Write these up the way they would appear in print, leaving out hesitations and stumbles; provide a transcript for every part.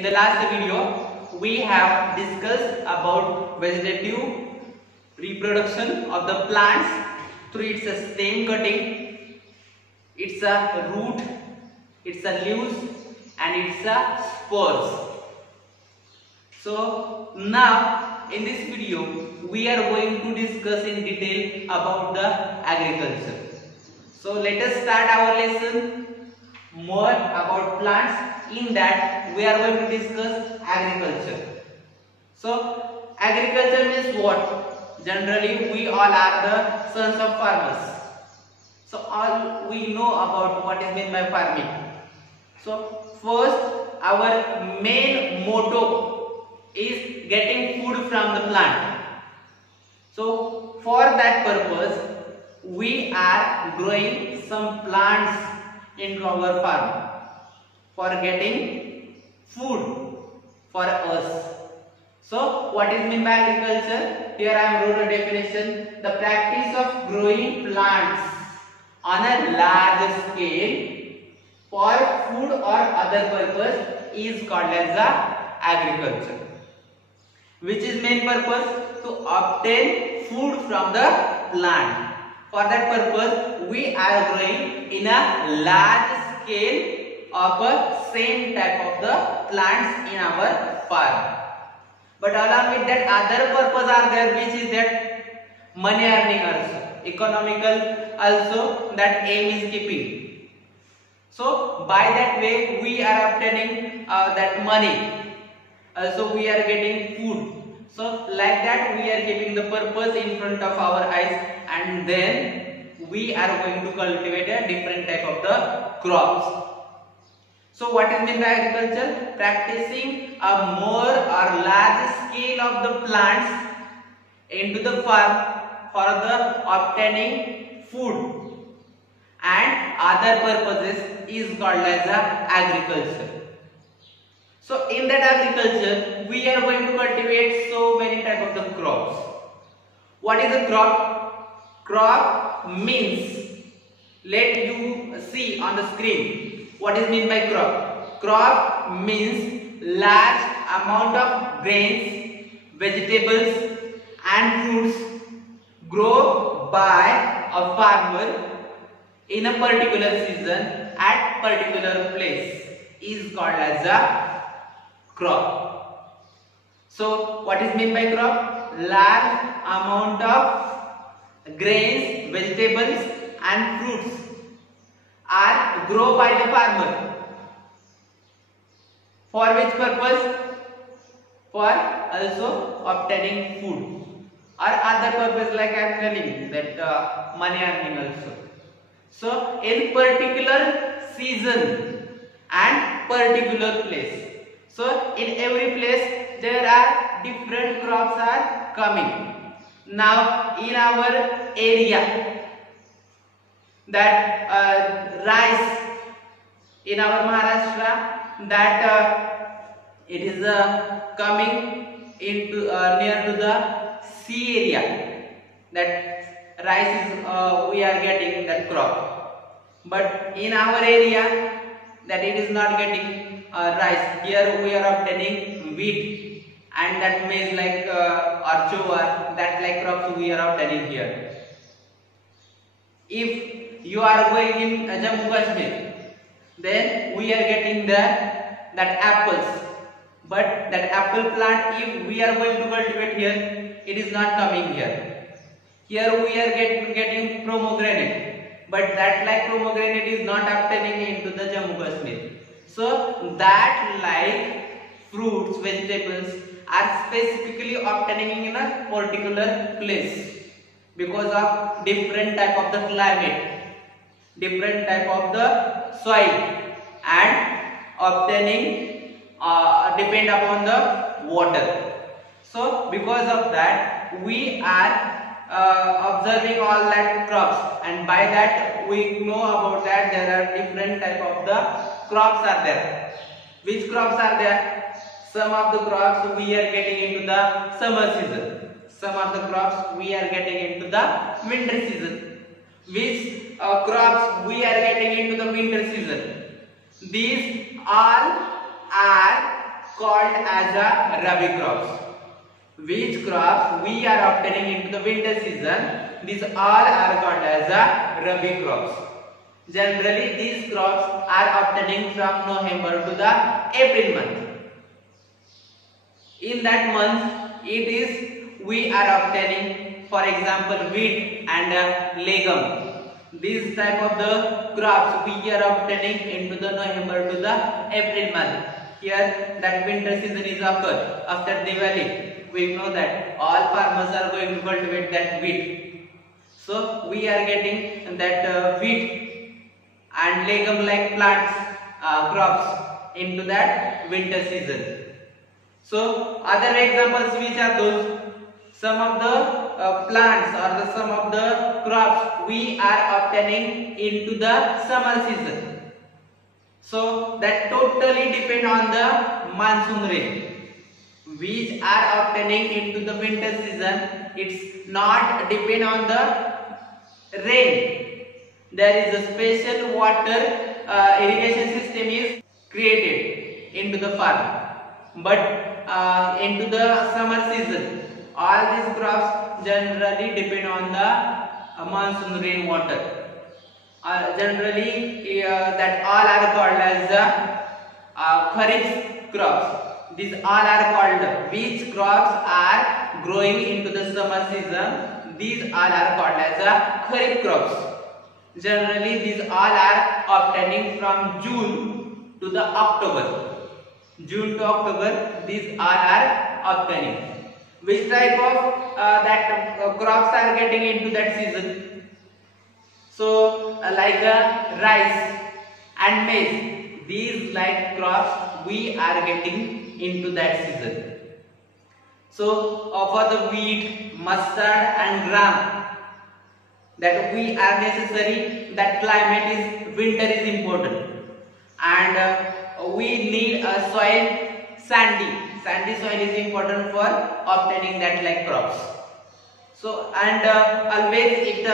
In the last video, we have discussed about vegetative reproduction of the plants through its stem cutting, its root, its leaves, and its spores. So now in this video, we are going to discuss in detail about the agriculture. So let us start our lesson more about plants. In that we are going to discuss agriculture. So agriculture means what? Generally we all are the sons of farmers. So all we know about what is meant by farming. So first, our main motto is getting food from the plant. So for that purpose, we are growing some plants into our farm for getting food for us. So what is meant by agriculture? Here I have wrote a definition: the practice of growing plants on a large scale for food or other purpose is called as agriculture. Which is main purpose? To obtain food from the plant. For that purpose, we are growing in a large scale of a same type of the plants in our farm. But along with that, other purpose are there, which is that money earning also, economical also, that aim is keeping. So by that way we are obtaining that money. Also we are getting food. So like that we are keeping the purpose in front of our eyes, and then we are going to cultivate a different type of the crops. So what is meant by agriculture? Practicing a more or large scale of the plants into the farm for the obtaining food and other purposes is called as agriculture. So in that agriculture, we are going to cultivate so many type of the crops. What is a crop? Crop means, let you see on the screen what is meant by crop. Crop means large amount of grains, vegetables and fruits grown by a farmer in a particular season at particular place is called as a crop. So what is meant by crop? Large amount of grains, vegetables and fruits are grown by the farmer. For which purpose? For also obtaining food or other purpose, like I am telling that money earning also. So in particular season and particular place. So in every place there are different crops are coming. Now in our area, that rice in our Maharashtra, that it is coming into near to the sea area. That rice is we are getting that crop. But in our area, that it is not getting rice. Here we are obtaining wheat and that maize like or jowar, that like crops we are obtaining here. If you are going in Jammu Kashmir, then we are getting that apples. But that apple plant, if we are going to cultivate here, it is not coming here. Here we are getting pomegranate, but that like pomegranate is not obtaining into the Jammu Kashmir. So that like fruits, vegetables are specifically obtaining in a particular place because of different type of the climate, different type of the soil, and obtaining depend upon the water. So because of that we are observing all that crops, and by that we know about that there are different type of the crops are there. Which crops are there? Some of the crops we are getting into the summer season, some of the crops we are getting into the winter season. Which crops we are getting into the winter season? These all are called as a rabi crops. Which crops we are obtaining into the winter season, these all are called as a rabi crops. Generally these crops are obtaining from November to the April month. In that month it is we are obtaining, for example, wheat and legum. These type of the crops we are obtaining into the November to the April month. Here that winter season is occur after Diwali. We know that all farmers are going to cultivate that wheat. So we are getting that wheat and legum like plants crops into that winter season. So other examples which are those, some of the plants or some of the crops we are obtaining into the summer season. So that totally depend on the monsoon rain, which are obtaining into the winter season. It's not depend on the rain. There is a special water irrigation system is created into the farm. But into the summer season, all these crops generally depend on the monsoon rain water. Generally that all are called as kharif crops. These all are called, which crops are growing into the summer season, these all are called as kharif crops. Generally these all are obtaining from June to the October. June to October, these all are obtaining. Which type of crops are getting into that season? So like rice and maize, these like crops we are getting into that season. So for the wheat, mustard and gram, that we are necessary, that climate is, winter is important, and we need a soil sandy soil is important for obtaining that like crops. So and always it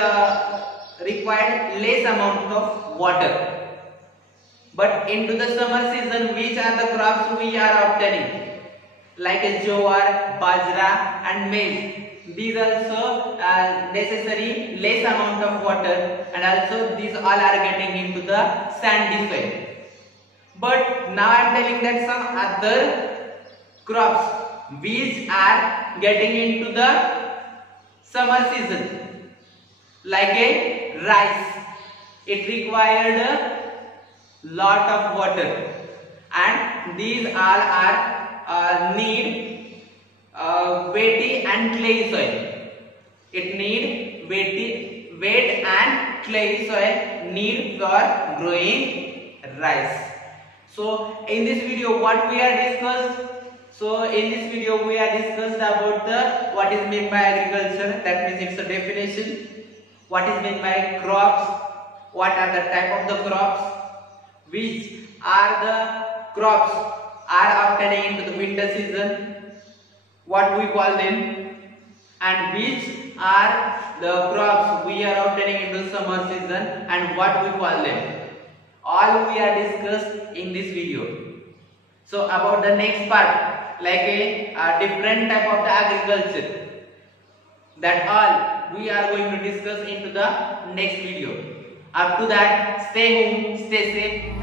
required less amount of water. But into the summer season, which are the crops we are obtaining, like a jowar, bajra and maize. These also necessary less amount of water, and also these all are getting into the sandy soil. But now I am telling that some other crops which are getting into the summer season, like a rice. It required a lot of water, and these all are need wetty and clay soil. It need wet and clay soil need for growing rice. So in this video what we are discussed? So in this video we are discussed about the what is meant by agriculture. That means it's a definition. What is meant by crops? What are the type of the crops? Which are the crops are obtaining into the winter season? What we call them? And which are the crops we are obtaining into summer season, and what we call them? All we are discussed in this video. So about the next part, like a different type of the agriculture, that all we are going to discuss into the next video. Up to that, stay home, stay safe.